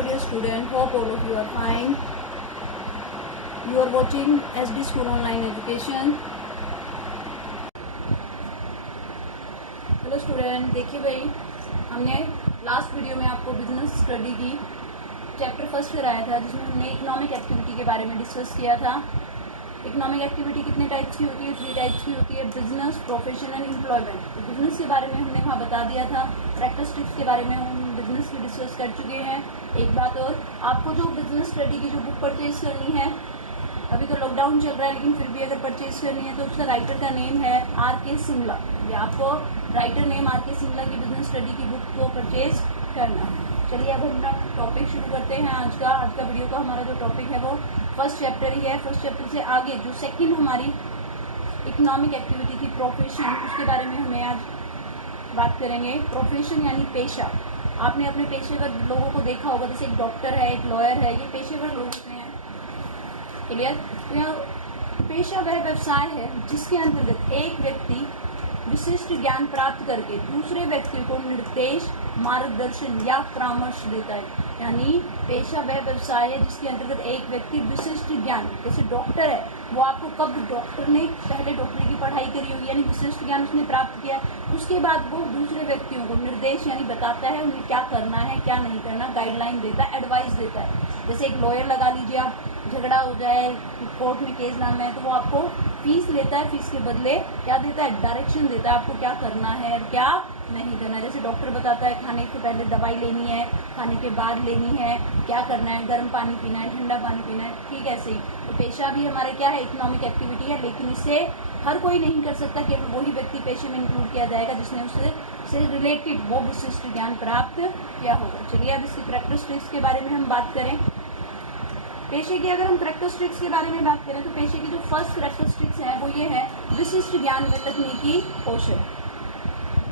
Hello dear student, hope all of you are fine. You are watching SD School Online Education. Hello student, देखिए भाई, हमने last video में आपको business study की chapter first कराया था, जिसमें हमने इकोनॉमिक एक्टिविटी के बारे में डिस्कस किया था। इकोनॉमिक एक्टिविटी कितने टाइप्स की होती है? 3 टाइप्स की होती है, बिजनेस, प्रोफेशन एंड एम्प्लॉयमेंट। तो बिजनेस के बारे में हमने वहाँ बता दिया था, कैरेक्टरिस्टिक्स के बारे में हम बिजनेस की डिस्कस कर चुके हैं। एक बात और, आपको जो बिजनेस स्टडी की जो बुक परचेज करनी है, अभी तो लॉकडाउन चल रहा है, लेकिन फिर भी अगर परचेज करनी है तो उसका राइटर का नेम है R.K. सिंगला। ये आपको राइटर नेम R.K. सिंगला की बिजनेस स्टडी की बुक को परचेज करना है। चलिए अब हम टॉपिक शुरू करते हैं। आज का वीडियो का हमारा जो टॉपिक है वो फर्स्ट चैप्टर ही है। फर्स्ट चैप्टर से आगे जो सेकंड हमारी इकोनॉमिक एक्टिविटी थी, प्रोफेशन, उसके बारे में हमें आज बात करेंगे। प्रोफेशन यानी पेशा। आपने अपने पेशेवर लोगों को देखा होगा, जैसे एक डॉक्टर है, एक लॉयर है, ये पेशेवर लोग होते हैं। क्लियर? तो यहाँ पेशा वह व्यवसाय है जिसके अंतर्गत एक व्यक्ति विशिष्ट ज्ञान प्राप्त करके दूसरे व्यक्ति को निर्देश, मार्गदर्शन या परामर्श देता है। यानी पेशा वह व्यवसाय है जिसके अंतर्गत एक व्यक्ति विशिष्ट ज्ञान, जैसे डॉक्टर है, वो आपको कब डॉक्टर ने पहले डॉक्टरी की पढ़ाई करी हुई, यानी विशिष्ट ज्ञान उसने प्राप्त किया, उसके बाद वो दूसरे व्यक्तियों को निर्देश यानी बताता है उन्हें क्या करना है, क्या नहीं करना, गाइडलाइन देता है, एडवाइस देता है। जैसे एक लॉयर लगा लीजिए, आप झगड़ा हो जाए, कोर्ट में केस लाना है, तो वो आपको फीस लेता है, फीस के बदले क्या देता है? डायरेक्शन देता है आपको क्या करना है और क्या नहीं करना है। जैसे डॉक्टर बताता है खाने से पहले दवाई लेनी है, खाने के बाद लेनी है, क्या करना है, गर्म पानी पीना है, ठंडा पानी पीना है, ठीक है। ऐसे ही तो पेशा भी हमारा क्या है? इकोनॉमिक एक्टिविटी है, लेकिन इसे हर कोई नहीं कर सकता, केवल वही व्यक्ति पेशे में इंक्लूड किया जाएगा जिसने उससे रिलेटेड वो विशिष्ट ज्ञान प्राप्त किया होगा। चलिए अब इसकी कैरेक्टरिस्टिक्स के बारे में हम बात करें। पेशे की अगर हम कैरेक्टरिस्टिक्स के बारे में बात करें तो पेशे की जो फर्स्ट कैरेक्टरिस्टिक्स है वो ये है, विशिष्ट ज्ञान व तकनीकी कौशल।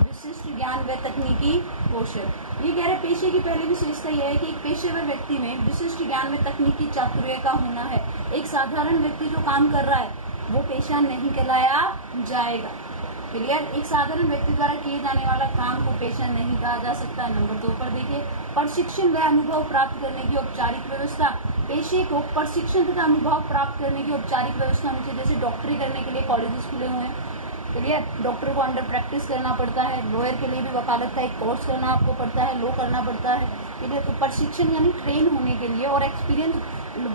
विशिष्ट ज्ञान व तकनीकी कौशल ये कह रहे पेशे की पहली विशेषता यह है कि एक पेशेवर व्यक्ति में विशिष्ट ज्ञान व तकनीकी चातुर्य का होना है। एक साधारण व्यक्ति जो काम कर रहा है वो पेशा नहीं कहलाया जाएगा। क्लियर? एक साधारण व्यक्ति द्वारा किए जाने वाला काम को पेशा नहीं कहा जा सकता। नंबर 2 पर देखिए, प्रशिक्षण व अनुभव प्राप्त करने की औपचारिक व्यवस्था। पेशे को प्रशिक्षण तथा अनुभव प्राप्त करने की औपचारिक व्यवस्था होनी चाहिए। जैसे डॉक्टरी करने के लिए कॉलेजेस खुले हुए हैं, क्लियर? डॉक्टर को अंडर प्रैक्टिस करना पड़ता है। लॉयर के लिए भी वकालत का एक कोर्स करना आपको पड़ता है, लॉ करना पड़ता है, क्लियर? तो प्रशिक्षण यानी ट्रेन होने के लिए और एक्सपीरियंस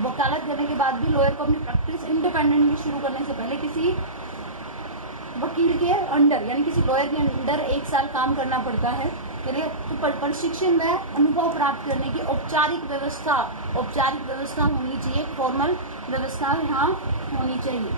वकालत करने के बाद भी लॉयर को अपनी प्रैक्टिस इंडिपेंडेंटली शुरू करने से पहले किसी वकील के अंडर यानी किसी लॉयर के अंडर 1 साल काम करना पड़ता है। चलिए, तो प्रशिक्षण व अनुभव प्राप्त करने की औपचारिक व्यवस्था होनी चाहिए, फॉर्मल व्यवस्था यहाँ होनी चाहिए,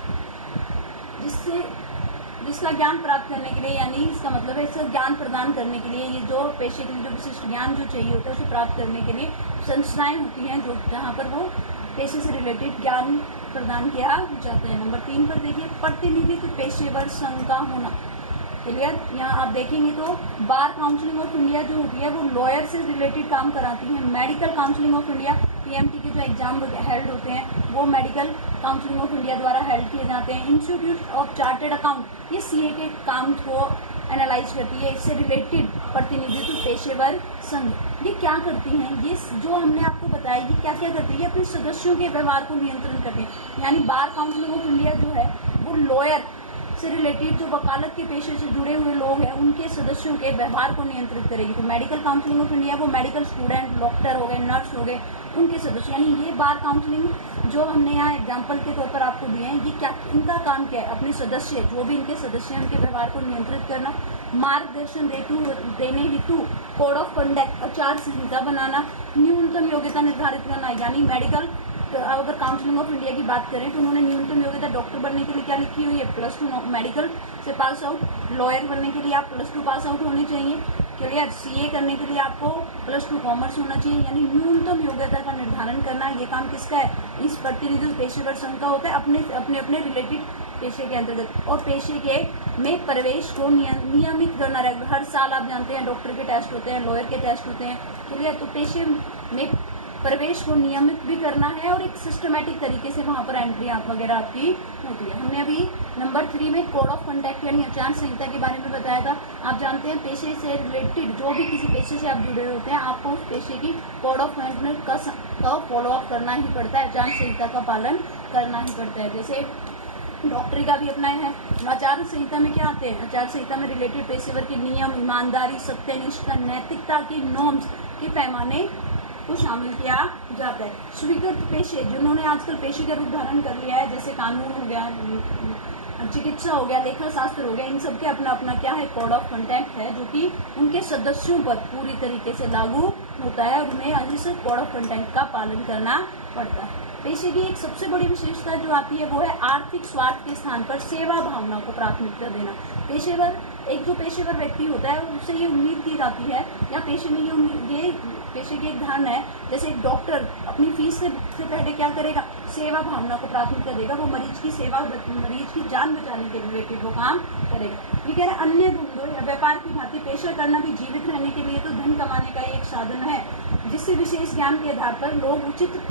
जिसका ज्ञान प्राप्त करने के लिए, यानी इसका मतलब है इसका ज्ञान प्रदान करने के लिए, ये जो पेशे के लिए जो विशिष्ट ज्ञान जो चाहिए होता है उसे प्राप्त करने के लिए संस्थाएं होती हैं जो जहाँ पर वो पेशे से रिलेटेड ज्ञान प्रदान किया जाता है। नंबर 3 पर देखिए, प्रतिनिधित्व पेशेवर संघ का होना। क्लियर? यहाँ आप देखेंगे तो बार काउंसिलिंग ऑफ इंडिया जो होती है वो लॉयर से रिलेटेड काम कराती है। Medical counselling of India, PMT के जो एग्जाम हेल्ड होते हैं वो मेडिकल काउंसिलिंग ऑफ इंडिया द्वारा हेल्ड किए जाते हैं। इंस्टीट्यूट ऑफ चार्टर्ड अकाउंट, ये CA के काम को एनालाइज करती है। इससे रिलेटेड प्रतिनिधित्व पेशेवर संघ ये क्या करती हैं? ये जो हमने आपको बताया, ये क्या क्या करती है? ये अपने सदस्यों के व्यवहार को नियंत्रण करते हैं। यानी बार काउंसिलिंग ऑफ इंडिया जो है वो लॉयर से रिलेटेड जो वकालत के पेशे से जुड़े हुए लोग हैं उनके सदस्यों के व्यवहार को नियंत्रित करेगी। तो मेडिकल काउंसिलिंग ऑफ इंडिया वो मेडिकल स्टूडेंट, डॉक्टर हो गए, नर्स हो गए, उनके सदस्य, यानी ये बार काउंसिलिंग जो हमने यहाँ एग्जाम्पल के तौर पर आपको दिए हैं, ये क्या, इनका काम क्या है? अपने सदस्य, जो भी इनके सदस्य हैं, उनके व्यवहार को नियंत्रित करना, मार्गदर्शन देने हेतु कोड ऑफ कंडक्ट, आचार संहिता बनाना, न्यूनतम योग्यता निर्धारित करना। यानी मेडिकल, तो अगर काउंसिलिंग ऑफ इंडिया की बात करें तो उन्होंने न्यूनतम योग्यता डॉक्टर बनने के लिए क्या लिखी हुई है? +2 मेडिकल से पास आउट। लॉयर बनने के लिए आप +2 पास आउट होने चाहिए। क्लियर? CA करने के लिए आपको +2 कॉमर्स होना चाहिए। यानी न्यूनतम योग्यता का निर्धारण करना, ये काम किसका है? इस प्रतिनिधित्व पेशेवर संघ का होता है, अपने रिलेटेड पेशे के अंतर्गत। और पेशे के में प्रवेश को नियमित करना रहेगा। हर साल आप जानते हैं डॉक्टर के टेस्ट होते हैं, लॉयर के टेस्ट होते हैं। क्लियर? तो पेशे में प्रवेश को नियमित भी करना है और एक सिस्टमेटिक तरीके से वहाँ पर एंट्री आप वगैरह आपकी होती है। हमने अभी नंबर 3 में कोड ऑफ कंडक्ट यानी आचार संहिता के बारे में बताया था। आप जानते हैं पेशे से रिलेटेड जो भी किसी पेशे से आप जुड़े होते हैं आपको उस पेशे की कोड ऑफ कंडक्ट का फॉलो अप करना ही पड़ता है, आचार संहिता का पालन करना ही पड़ता है। जैसे डॉक्टरी का भी अपना है। आचार संहिता में क्या आते हैं? आचार संहिता में रिलेटेड पेशेवर के नियम, ईमानदारी, सत्यनिष्ठा, नैतिकता के नॉर्म्स के पैमाने को शामिल किया जाता है। स्वीकृत पेशे जिन्होंने आजकल पेशे का रूप धारण कर लिया है, जैसे कानून हो गया, चिकित्सा हो गया, लेखा शास्त्र हो गया, इन सब के अपना अपना क्या है कोड ऑफ कंडक्ट है, जो कि उनके सदस्यों पर पूरी तरीके से लागू होता है और उन्हें इस कोड ऑफ कंडक्ट का पालन करना पड़ता है। पेशे की एक सबसे बड़ी विशेषता जो आती है वो है आर्थिक स्वार्थ के स्थान पर सेवा भावना को प्राथमिकता देना। पेशेवर एक जो पेशेवर व्यक्ति होता है उससे ये उम्मीद की जाती है या पेशे में ये पेशे की एक धारणा है, जैसे एक डॉक्टर अपनी फीस से पहले क्या करेगा? सेवा भावना को प्राथमिकता देगा, वो मरीज की सेवा, मरीज की जान बचाने के रिलेटेड वो काम करेगा। ये कह रहे हैं अन्य धंधों या व्यापार की भांति पेशा करना भी जीवित रहने के लिए तो धन कमाने का एक साधन है, जिससे विशेष ज्ञान के आधार पर लोग उचित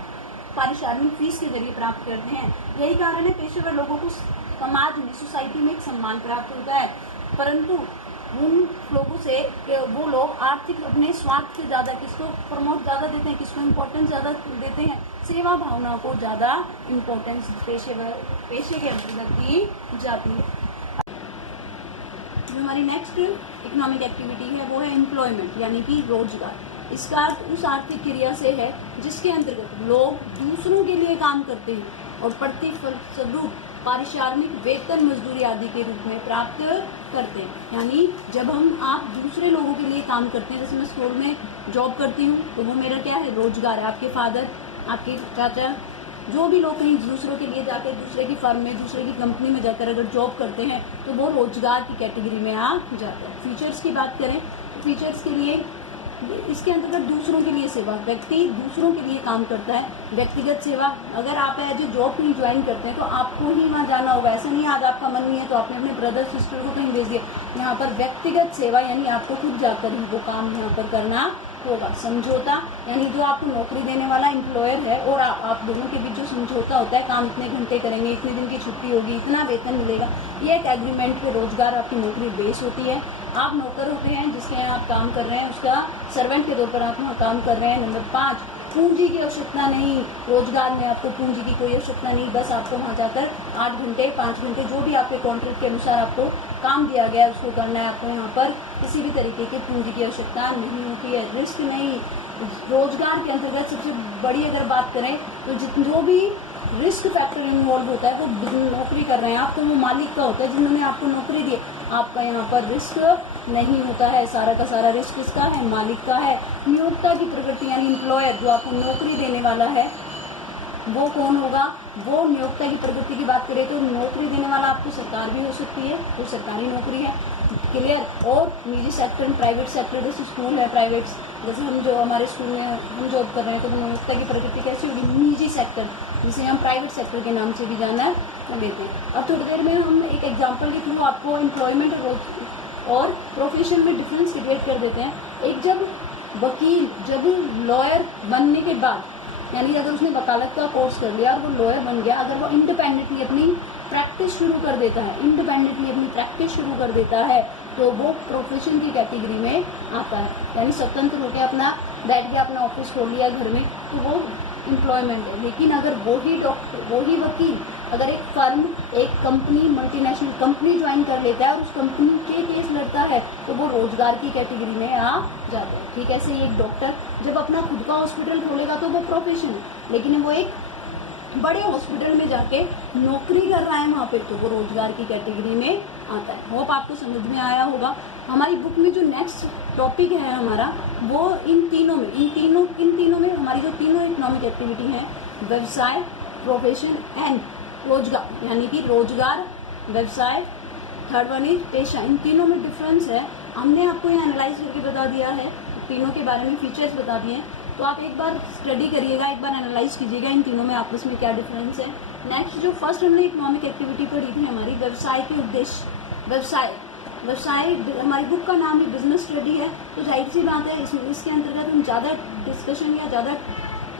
पारिश्रमिक फीस के जरिए प्राप्त करते हैं। यही कारण है पेशेवर लोगों को समाज में, सोसाइटी में एक सम्मान प्राप्त होता है, परंतु उन लोगों से वो लोग आर्थिक अपने स्वार्थ से ज़्यादा किसको प्रमोट ज़्यादा देते हैं, किसको इम्पोर्टेंस ज़्यादा देते हैं? सेवा भावना को ज़्यादा इम्पोर्टेंस पेशे के अंतर्गत दी जाती है। हमारी नेक्स्ट इकोनॉमिक एक्टिविटी है वो है एम्प्लॉयमेंट यानी कि रोजगार। इसका अर्थ उस आर्थिक क्रिया से है जिसके अंतर्गत लोग दूसरों के लिए काम करते हैं और प्रतिफलस्वरूप पारिश्रमिक, वेतन, मजदूरी आदि के रूप में प्राप्त करते हैं। यानी जब आप दूसरे लोगों के लिए काम करते हैं, जैसे मैं स्टोर में जॉब करती हूँ तो वो मेरा क्या है? रोजगार है। आपके फादर, आपके चाचा, जो भी लोग कहीं दूसरों के लिए जाकर दूसरे की फर्म में, दूसरे की कंपनी में जाकर अगर जॉब करते हैं तो वो रोजगार की कैटेगरी में आ जाते हैं। फीचर्स की बात करें तो फीचर्स के लिए इसके अंतर्गत दूसरों के लिए सेवा, व्यक्ति दूसरों के लिए काम करता है। व्यक्तिगत सेवा, अगर आप एज ए जॉब कहीं ज्वाइन करते हैं तो आपको ही वहाँ जाना होगा। ऐसा नहीं आज आपका मन नहीं है तो आपने अपने ब्रदर सिस्टर को कहीं भेज दिया। यहाँ पर व्यक्तिगत सेवा यानी आपको खुद जाकर ही वो काम यहाँ पर करना होगा। समझौता यानी जो आपको नौकरी देने वाला एम्प्लॉयर है और आप दोनों के बीच जो समझौता होता है, काम इतने घंटे करेंगे, इतने दिन की छुट्टी होगी, इतना वेतन मिलेगा, ये एक एग्रीमेंट पे रोजगार आपकी नौकरी बेस होती है। आप नौकर होते हैं जिसके यहाँ आप काम कर रहे हैं, उसका सर्वेंट के तौर पर आप वहाँ काम कर रहे हैं। नंबर 5, पूंजी की आवश्यकता नहीं। रोजगार में आपको पूंजी की कोई आवश्यकता नहीं, बस आपको वहाँ जाकर 8 घंटे 5 घंटे जो भी आपके कॉन्ट्रैक्ट के अनुसार आपको काम दिया गया है उसको करना है। आपको यहाँ पर किसी भी तरीके की पूंजी की आवश्यकता नहीं होती है। रिस्क नहीं। रोजगार के अंतर्गत सबसे बड़ी अगर बात करें तो जो भी रिस्क फैक्टर इन्वॉल्व होता है वो नौकरी कर रहे हैं आप तो वो मालिक का होता है, जिन्होंने आपको नौकरी दी। आपका यहाँ पर रिस्क नहीं होता है, सारा का सारा रिस्क किसका है? मालिक का है। नियोक्ता की प्रकृति यानी एम्प्लॉयर जो आपको नौकरी देने वाला है वो कौन होगा? वो नियोक्ता की प्रकृति की बात करें तो नौकरी देने वाला आपको सरकार भी हो सकती है, तो सरकारी नौकरी है। क्लियर। और निजी सेक्टर, प्राइवेट सेक्टर, जैसे स्कूल है प्राइवेट, जैसे हम जो हमारे स्कूल में हम जॉब कर रहे हैं तो नियोक्ता की प्रकृति कैसी होगी? निजी सेक्टर, जिसे हम प्राइवेट सेक्टर के नाम से भी जाना लेते हैं। अब थोड़ी देर में हम एक एग्जाम्पल के थ्रू आपको एम्प्लॉयमेंट और प्रोफेशन में डिफरेंस क्रिएट कर देते हैं। एक जब वकील, जब लॉयर बनने के बाद यानी अगर उसने वकालत का कोर्स कर लिया और वो लॉयर बन गया, अगर वो इंडिपेंडेंटली अपनी प्रैक्टिस शुरू कर देता है, तो वो प्रोफेशन की कैटेगरी में आता है। यानी स्वतंत्र होकर अपना बैठ गया, अपना ऑफिस खोल लिया घर में, तो वो एम्प्लॉयमेंट है। लेकिन अगर वही डॉक्टर, वही वकील अगर एक फर्म, एक कंपनी, मल्टीनेशनल कंपनी ज्वाइन कर लेता है और उस कंपनी के केस लड़ता है तो वो रोजगार की कैटेगरी में आ जाता है। ठीक है, ऐसे एक डॉक्टर जब अपना खुद का हॉस्पिटल खोलेगा तो वो प्रोफेशन है, लेकिन वो एक बड़े हॉस्पिटल में जाके नौकरी कर रहा है वहाँ पे तो वो रोजगार की कैटेगरी में आता है। होप आपको समझ में आया होगा। हमारी बुक में जो नेक्स्ट टॉपिक है हमारा वो इन तीनों में हमारी जो तीनों इकोनॉमिक एक्टिविटी हैं, व्यवसाय, प्रोफेशन एंड रोजगार, यानी कि रोजगार, व्यवसाय, थर्ड वन इज पेशा, इन तीनों में डिफरेंस है। हमने आपको यहाँ एनालाइज करके बता दिया है, तीनों के बारे में फीचर्स बता दिए हैं, तो आप एक बार स्टडी करिएगा, एक बार एनालाइज कीजिएगा इन तीनों में आपस में क्या डिफरेंस है। नेक्स्ट जो फर्स्ट हमने इकोनॉमिक एक्टिविटी पढ़ी थी हमारी व्यवसाय के उद्देश्य। व्यवसाय हमारी बुक का नाम भी बिजनेस स्टडी है, तो जाहिर सी बात है इसके अंतर्गत हम ज़्यादा डिस्कशन या ज़्यादा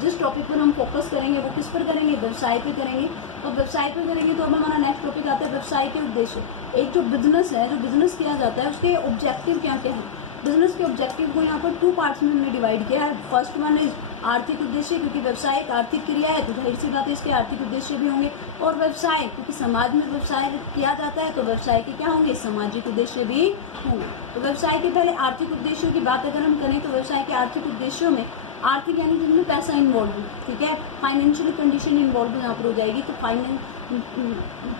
जिस टॉपिक पर हम फोकस करेंगे वो किस पर करेंगे, व्यवसाय पे करेंगे। और व्यवसाय पे करेंगे तो अब हमारा नेक्स्ट टॉपिक आता है व्यवसाय के उद्देश्य। एक जो बिजनेस है, जो बिजनेस किया जाता है उसके ऑब्जेक्टिव क्या क्या हैं। बिजनेस के ऑब्जेक्टिव को यहाँ पर 2 पार्ट्स में हमने डिवाइड किया है। फर्स्ट वन इज आर्थिक उद्देश्य, क्योंकि व्यवसाय एक आर्थिक क्रिया है तो जाहिर सी बात है इसके आर्थिक उद्देश्य भी होंगे। और व्यवसाय, क्योंकि समाज में व्यवसाय किया जाता है तो व्यवसाय के क्या होंगे, सामाजिक उद्देश्य भी होंगे। तो व्यवसाय के पहले आर्थिक उद्देश्यों की बात अगर हम करें तो व्यवसाय के आर्थिक उद्देश्यों में आर्थिक यानी जिनमें पैसा इन्वॉल्व है, ठीक है, फाइनेंशियल कंडीशन इन्वॉल्व यहाँ पर हो जाएगी। तो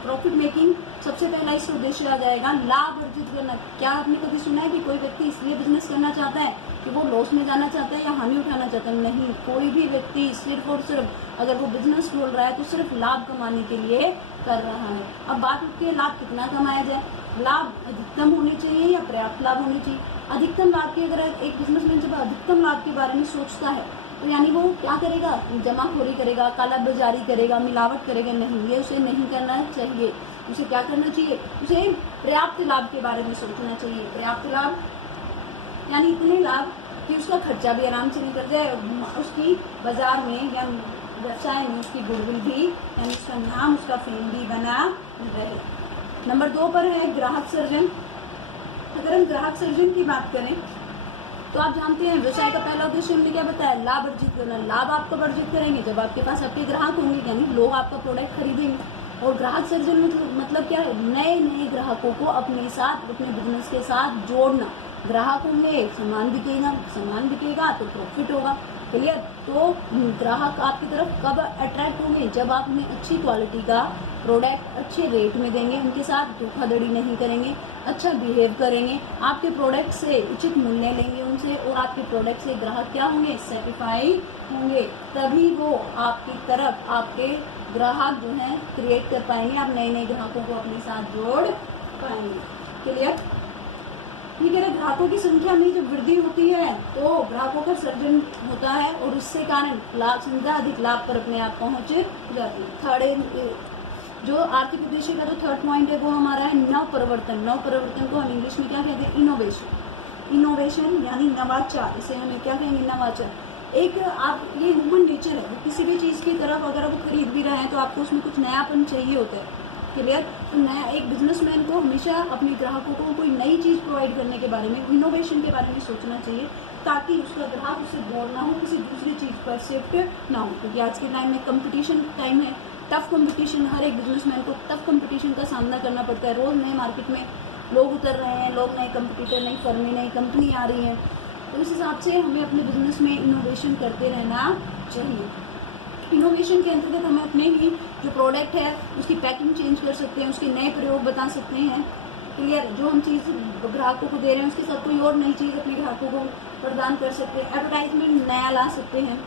प्रॉफिट मेकिंग सबसे पहला इससे उद्देश्य आ जाएगा। लाभ अर्जित करना, क्या आपने कभी सुना है कि कोई व्यक्ति इसलिए बिजनेस करना चाहता है कि वो लॉस में जाना चाहता है या हानि उठाना चाहता है? नहीं, कोई भी व्यक्ति सिर्फ और सिर्फ अगर वो बिजनेस खोल रहा है तो सिर्फ लाभ कमाने के लिए कर रहा है। अब बात उठती है लाभ कितना कमाया जाए। लाभ अधिकतम होने चाहिए या पर्याप्त लाभ होने चाहिए। अधिकतम लाभ की अगर एक बिजनेसमैन जब अधिकतम लाभ के बारे में सोचता है तो यानी वो क्या करेगा, जमाखोरी करेगा, काला बाजारी करेगा, मिलावट करेगा? नहीं, ये उसे नहीं करना चाहिए। उसे क्या करना चाहिए, उसे पर्याप्त लाभ के बारे में सोचना चाहिए। पर्याप्त लाभ यानी इतने लाभ कि उसका खर्चा भी आराम से निकल जाए, उसकी बाजार में या व्यवसाय में उसकी गुडविल भी यानी उसका नाम, उसका फेम भी बना रहे। नंबर 2 पर है ग्राहक सर्जन। अगर हम ग्राहक सर्जन की बात करें तो आप जानते हैं व्यवसाय का पहला उद्देश्य हमने क्या बताया, लाभ अर्जित करना। लाभ आप कब अर्जित करेंगे, जब आपके पास आपके ग्राहक होंगे, यानी लोग आपका प्रोडक्ट खरीदेंगे। और ग्राहक सर्जन मतलब क्या है, नए नए ग्राहकों को अपने साथ, अपने बिजनेस के साथ जोड़ना। ग्राहक होंगे, सामान बिकेगा तो प्रॉफिट होगा, क्लियर। तो ग्राहक आपकी तरफ कब अट्रैक्ट होंगे, जब आप उन्हें अच्छी क्वालिटी का प्रोडक्ट अच्छे रेट में देंगे, उनके साथ धोखाधड़ी नहीं करेंगे, अच्छा बिहेव करेंगे, आपके प्रोडक्ट से उचित मूल्य लेंगे उनसे, और आपके प्रोडक्ट से ग्राहक क्या होंगे, सेटिस्फाई होंगे। तभी वो आपकी तरफ आपके ग्राहक जो है क्रिएट कर पाएंगे, आप नए नए ग्राहकों को अपने साथ जोड़ पाएंगे, क्लियर। ठीक है, ग्राहकों की संख्या में जब वृद्धि होती है तो ग्राहकों का सर्जन होता है और उससे कारण लाभ, संख्या अधिक लाभ पर अपने आप पहुंच जाती है। थर्ड जो आर्थिक उद्देश्य का जो थर्ड पॉइंट है वो हमारा है नव परिवर्तन। नव परिवर्तन को हम इंग्लिश में क्या कहते हैं, इनोवेशन। इनोवेशन यानी नवाचार, इसे हमें क्या कहेंगे, नवाचार। एक आप ये ह्यूमन नेचर है, किसी भी चीज़ की तरफ अगर वो खरीद भी रहे हैं तो आपको उसमें कुछ नयापन चाहिए होता है, क्लियर। तो नया एक बिजनेसमैन को हमेशा अपने ग्राहकों को कोई नई चीज़ प्रोवाइड करने के बारे में, इनोवेशन के बारे में सोचना चाहिए, ताकि उसका ग्राहक उससे बोर ना हो, किसी दूसरी चीज़ पर शिफ्ट ना हो। क्योंकि आज के टाइम में कंपटीशन टाइम है, टफ कंपटीशन, हर एक बिजनेसमैन को टफ कंपटीशन का सामना करना पड़ता है। रोज़ नए मार्केट में लोग उतर रहे हैं, लोग नए कंपटीटर, नई फर्में, नई कंपनी आ रही हैं। तो इस हिसाब से हमें अपने बिजनेस में इनोवेशन करते रहना चाहिए। इनोवेशन के अंतर्गत हमें अपने ही जो प्रोडक्ट है उसकी पैकिंग चेंज कर सकते हैं, उसके नए प्रयोग बता सकते हैं, क्लियर। जो हम चीज़ ग्राहकों को दे रहे हैं उसके साथ कोई और नई चीज़ अपने ग्राहकों को प्रदान कर सकते हैं, एडवर्टाइजमेंट नया ला सकते हैं,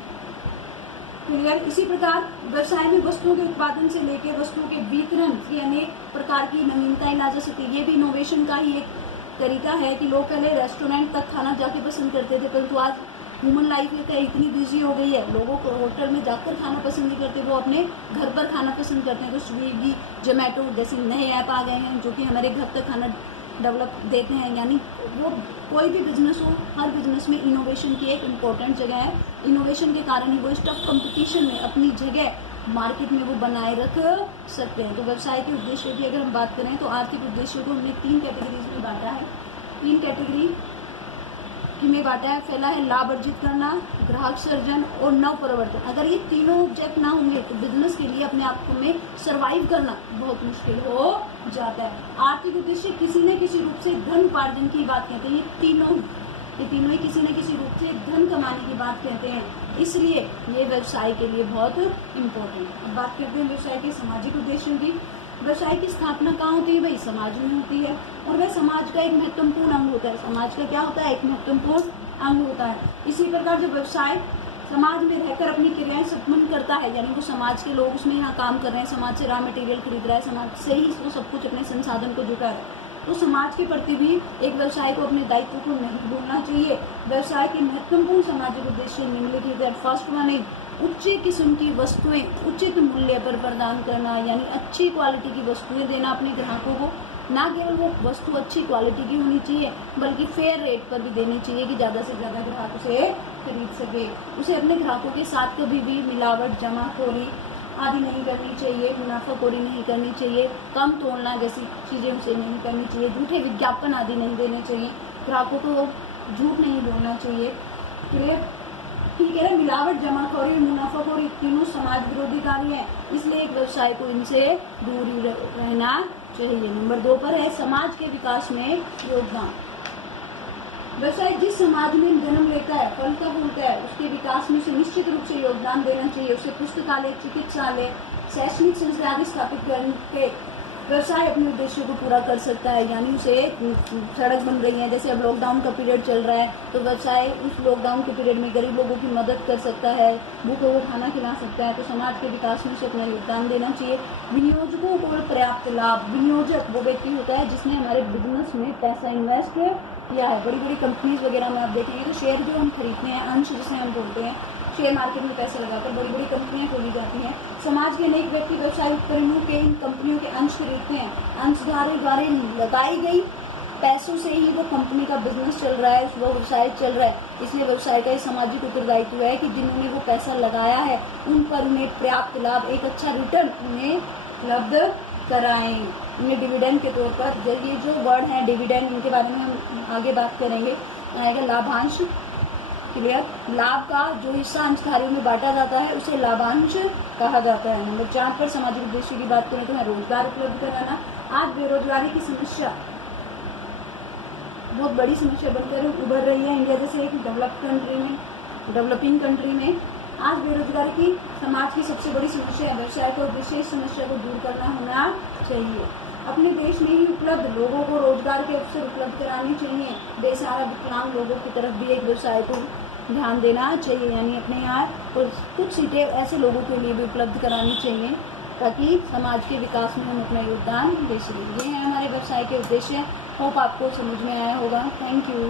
क्लियर। इसी प्रकार व्यवसाय में वस्तुओं के उत्पादन से लेकर वस्तुओं के वितरण की अनेक प्रकार की नवीनताएं ला जा सकती है। ये भी इनोवेशन का ही एक तरीका है कि लोग पहले रेस्टोरेंट तक खाना जाके पसंद करते थे, परंतु आज ह्यूमन लाइफ इतनी बिजी हो गई है, लोगों को होटल में जाकर खाना पसंद नहीं करते, वो अपने घर पर खाना पसंद करते हैं। तो स्विगी, जोमेटो जैसे नए ऐप आ गए हैं जो कि हमारे घर तक खाना डेवलप देते हैं। यानी वो कोई भी बिजनेस हो, हर बिजनेस में इनोवेशन की एक इम्पोर्टेंट जगह है। इनोवेशन के कारण ही वो इस टफ कंपटीशन में अपनी जगह मार्केट में वो बनाए रख सकते हैं। तो व्यवसाय के उद्देश्य की अगर हम बात करें तो आर्थिक उद्देश्य को हमने 3 कैटेगरीज में बांटा है। 3 कैटेगरी में बांटा है। पहला है लाभ अर्जित करना, ग्राहक सर्जन और नव परिवर्तन। अगर ये तीनों ऑब्जेक्ट ना होंगे तो बिजनेस के लिए अपने आप में सरवाइव करना बहुत मुश्किल हो जाता है। आर्थिक उद्देश्य किसी न किसी रूप से धन उपार्जन की बात कहते हैं। ये तीनों ही किसी न किसी रूप से धन कमाने की बात कहते हैं, इसलिए ये व्यवसाय के लिए बहुत इम्पोर्टेंट है। अब बात करते हैं व्यवसाय के सामाजिक उद्देश्यों की। व्यवसाय की स्थापना कहाँ होती है भाई, समाज में होती है, और वह समाज का एक महत्वपूर्ण अंग होता है। समाज का क्या होता है, एक महत्वपूर्ण अंग होता है। इसी प्रकार जब व्यवसाय समाज में रहकर अपनी क्रियाएं संपन्न करता है, यानी वो समाज के लोग उसमें यहाँ काम कर रहे हैं, समाज से रॉ मटेरियल खरीद रहा है, समाज से ही वो सब कुछ अपने संसाधन को जुटा है, तो समाज के प्रति भी एक व्यवसाय को अपने दायित्व को नहीं भूलना चाहिए। व्यवसाय के महत्वपूर्ण सामाजिक उद्देश्य निम्नलिखित है। फर्स्ट वन है उच्च किस्म की वस्तुएं उचित मूल्य पर प्रदान करना, यानी अच्छी क्वालिटी की वस्तुएं देना अपने ग्राहकों को। ना केवल वो वस्तु अच्छी क्वालिटी की होनी चाहिए बल्कि फेयर रेट पर भी देनी चाहिए कि ज़्यादा से ज़्यादा ग्राहक उसे खरीद सके। उसे अपने ग्राहकों के साथ कभी भी मिलावट, जमाखोरी आदि नहीं करनी चाहिए, मुनाफाखोरी नहीं करनी चाहिए, कम तोड़ना जैसी चीज़ें उसे नहीं करनी चाहिए, झूठे विज्ञापन आदि नहीं देने चाहिए, ग्राहकों को झूठ नहीं बोलना चाहिए। क्लियर? ठीक है ना। मिलावट, जमाखोरी और मुनाफाखोरी तीनों समाज विरोधी कार्य हैं, इसलिए एक व्यवसाय को इनसे दूर ही रहना चाहिए। नंबर 2 पर है समाज के विकास में योगदान। व्यवसाय जिस समाज में जन्म लेता है, फलता फूलता है, उसके विकास में उसे निश्चित रूप से योगदान देना चाहिए। उसे पुस्तकालय, चिकित्सालय, शैक्षणिक संस्था आदि स्थापित करके व्यवसाय अपने उद्देश्यों को पूरा कर सकता है। यानी उसे सड़क बन रही है, जैसे अब लॉकडाउन का पीरियड चल रहा है, तो व्यवसाय उस लॉकडाउन के पीरियड में गरीब लोगों की मदद कर सकता है, भूखों को खाना खिला सकता है, तो समाज के विकास में उसे अपना योगदान देना चाहिए। विनियोजकों को पर्याप्त लाभ। विनियोजक वो व्यक्ति होता है जिसने हमारे बिजनेस में पैसा इन्वेस्ट किया है। बड़ी बड़ी कंपनीज वगैरह में आप देखेंगे तो शेयर जो हम खरीदते हैं, अंश जिसे हम बोलते हैं, शेयर मार्केट में पैसे लगाकर बड़ी बड़ी कंपनियां खोली जाती हैं। समाज के अनेक व्यक्ति व्यवसाय उपकरणों के इन कंपनियों के अंश खरीदते हैं। अंशधारी द्वारा लगाई गई पैसों से ही वो कंपनी का बिजनेस चल रहा है, वो व्यवसाय चल रहा है। इसलिए व्यवसाय का ये सामाजिक उत्तरदायित्व है कि जिन्होंने वो पैसा लगाया है उन पर उन्हें पर्याप्त लाभ, एक अच्छा रिटर्न उन्हें उपलब्ध कराएं। उन्हें डिविडेंड के तौर पर, ये जो वर्ड है डिविडेंड, इनके बारे में हम आगे बात करेंगे, आएगा लाभांश। क्लियर? लाभ का जो हिस्सा अंशधारियों में बांटा जाता है उसे लाभांश कहा जाता है। नंबर 4 पर सामाजिक उद्देश्य की बात करें तो है रोजगार उपलब्ध कराना। आज बेरोजगारी की समस्या बहुत बड़ी समस्या बनकर उभर रही है। इंडिया जैसे एक डेवलपिंग कंट्री में आज बेरोजगारी की समाज की सबसे बड़ी समस्या है। व्यवसाय को उद्देश्य इस समस्या को दूर करना होना चाहिए। अपने देश में ही उपलब्ध लोगों को रोजगार के अवसर उपलब्ध कराने चाहिए। बेसहारा विकलांग लोगों की तरफ भी एक व्यवसाय को ध्यान देना चाहिए, यानी अपने यहाँ कुछ सीटें ऐसे लोगों के लिए भी उपलब्ध करानी चाहिए ताकि समाज के विकास में हम अपना योगदान दे सकें। ये है हमारे व्यवसाय के उद्देश्य। होप आपको समझ में आया होगा। Thank you.